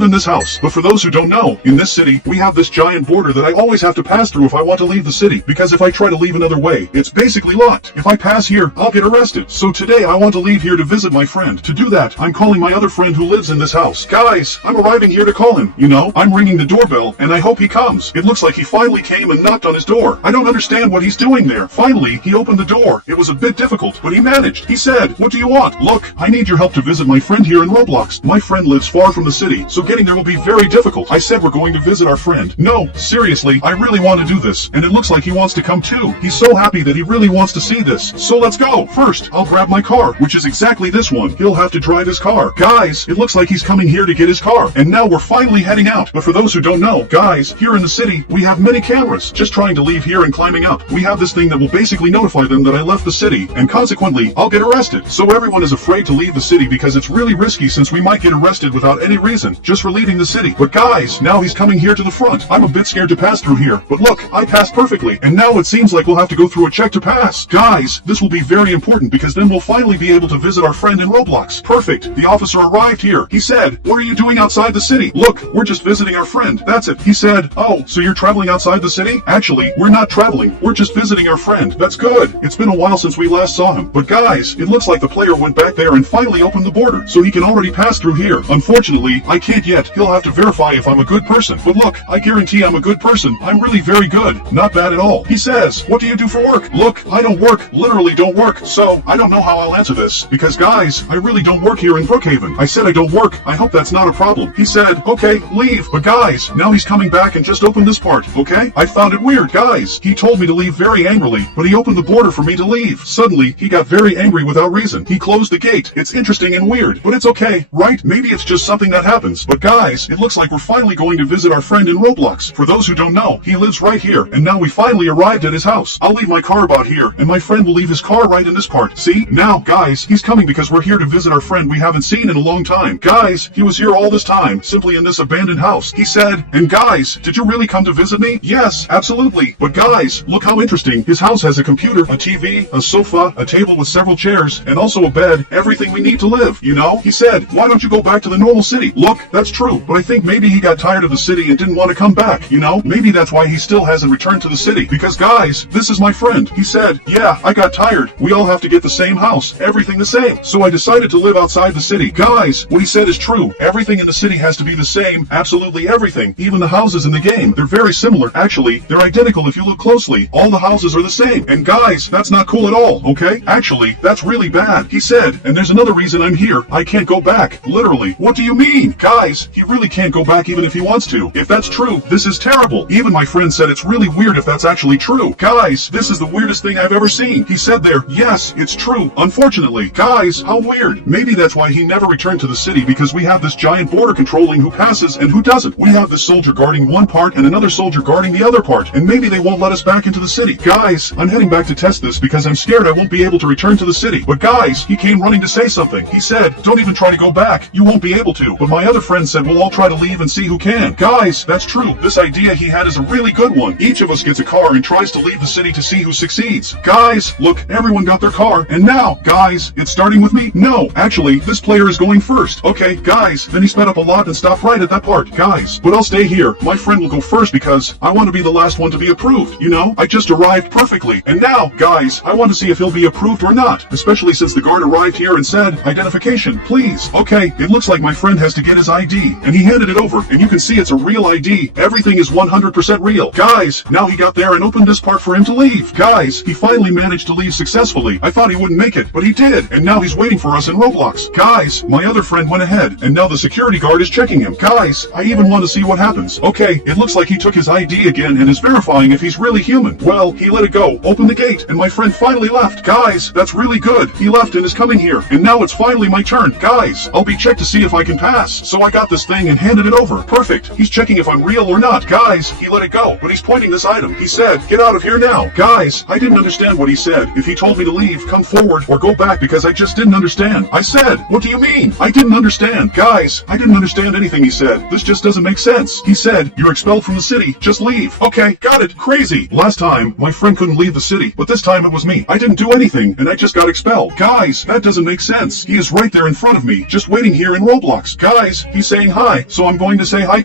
than this house. But for those who don't know, in this city, we have this giant border that I always have to pass through if I want to leave the city, because if I try to leave another way, it's basically locked. If I pass here, I'll get arrested. So today I want to leave here to visit my friend. To do that, I'm calling my other friend who lives in this house. Guys, I'm arriving here to call him. You know, I'm ringing the doorbell, and I hope he comes. It looks like he finally came and knocked on his door. I don't understand what he's doing there. Finally, he opened the door. It was a bit difficult, but he managed. He said, "What do you want? Look, I need your help to visit my friend here in Roblox. My friend lives far from the city, so getting there will be very difficult." I said we're going to visit our friend. No, seriously, I really want to do this, and it looks like he wants to come too. He's so happy that he really wants to see this. So let's go. First, I'll grab my car, which is exactly this one. He'll have to drive his car. Guys, it looks like he's coming here to get his car, and now we're finally heading out. But for those who don't know, guys, here in the city, we have many cameras. Just trying to leave here and climbing up, we have this thing that will basically notify them that I left the city, and consequently, I'll get arrested. So everyone is afraid to leave the city because it's really risky, since we might get arrested without any reason, just for leaving the city. But guys, now he's coming here to the front. I'm a bit scared to pass through here, but look, I passed perfectly, and now it seems like we'll have to go through a check to pass. Guys, this will be very important because then we'll finally be able to visit our friend in Roblox. Perfect. The officer arrived here. He said, "What are you doing outside the city?" "Look, we're just visiting our friend." That's it. He said, "Oh, so you're traveling outside the city?" "Actually, we're not traveling. We're just visiting our friend." "That's good. It's been a while since we last saw him." But guys, it looks like the player went back there and finally opened the border, so he can already pass through here. Unfortunately, I can't yet. He'll have to verify if I'm a good person. But look, I guarantee I'm a good person. I'm really very good. Not bad at all. He says, "What do you do for work?" "Look, I don't work. Literally don't work. So, I don't know how I'll answer this. Because guys, I really don't work here in Brookhaven." I said I don't work. I hope that's not a problem. He said, "Okay, leave." But guys, now he's coming back and just opened this part, okay? I found it weird, guys. He told me to leave very angrily, but he opened the border for me to leave. Suddenly, he got very angry without reason. He closed the gate. It's interesting and weird, but it's okay, right? Maybe it's just something that happens. But guys, it looks like we're finally going to visit our friend in Roblox. For those who don't know, he lives right here, and now we finally arrived at his house. I'll leave my car about here, and my friend will leave his car right in this part. See? Now, guys, he's coming because we're here to visit our friend we haven't seen in a long time. Guys, he was here all this time, simply in this abandoned house. He said, "And guys, did you really come to visit me?" "Yes, absolutely." "But guys, look how interesting. His house has a computer, a TV, a sofa, a table with several chairs, and also a bed, everything we need to live, you know?" He said, "Why don't you go back to the normal city?" Look, that's true, but I think maybe he got tired of the city and didn't want to come back, you know? Maybe that's why he still hasn't returned to the city. Because guys, this is my friend. He said, "Yeah, I got tired. We all have to get the same house, everything the same. So I decided to live outside the city." Guys, what he said is true. Everything in the city has to be the same, absolutely everything. Even the houses in the game, they're very similar. Actually, they're identical if you look closely. All the houses are the same. And guys, that's not cool at all, okay? Actually, that's really bad. He said, "And there's another reason I'm here. I can't go back. Literally." "What do you mean?" Guys, he really can't go back even if he wants to. If that's true, this is terrible. Even my friend said it's really weird if that's actually true. Guys, this is the weirdest thing I've ever seen. He said there, "Yes, it's true. Unfortunately." Guys, how weird. Maybe that's why he never returned to the city, because we have this giant border controlling who passes and who doesn't. We have this soldier guarding one part and another soldier guarding the other part, and maybe they won't let us back into the city. Guys, I'm heading back to test this because I'm scared I won't be able to return to the city. But guys, he came running to say something. He said, "Don't even try to go back. You won't be able to." But my other friend said, "We'll all try to leave and see who can." Guys, that's true. This idea he had is a really good one. Each of us gets a car and tries to leave the city to see who succeeds. Guys, look, everyone got their car, and now, guys, it's starting with me? No, actually, this player is going first. Okay, guys, then he sped up a lot and stopped right at that part. Guys, but I'll stay here. My friend will go first because I want to be the last one to be approved, you know? I just arrived perfectly. And now, guys, I want to see if he'll be approved or not, especially since the guard arrived here and said, "Identification, please." Okay, it looks like my friend has to get his ID, and he handed it over, and you can see it's a real ID. Everything is 100% real. Guys, now he got there and opened this part for him to leave. Guys, he finally managed to leave successfully. I thought he wouldn't make it, but he did, and now he's waiting for us in Roblox. Guys, my other friend went ahead, and now the security guard is checking him. Guys, I even want to see what happens. Okay, it looks like he took his ID again and is verifying if he's really human. Well, he let it go, opened the gate, and my friend finally left. Guys, that's really good. He left and is coming here, and now it's finally my turn. Guys, I'll be checked to see if I can pass. So I got this thing and handed it over. Perfect. He's checking if I'm real or not. Guys, he let it go, but he's pointing this item. He said, "Get out of here now." Guys, I didn't understand what he said. If he told me to leave, come forward, or go back because I just didn't understand. I said, "What do you mean?" I didn't understand. Guys, I didn't understand anything he said. This just doesn't make sense. He said, "You're expelled from the city. Just leave." Okay, got it. Crazy. Last time, my friend couldn't leave the city, but this time it was me. I didn't do anything, and I just got expelled. Guys, that doesn't make sense. He is right there in front of me, just waiting here in Roblox. Guys, he's saying hi, so I'm going to say hi.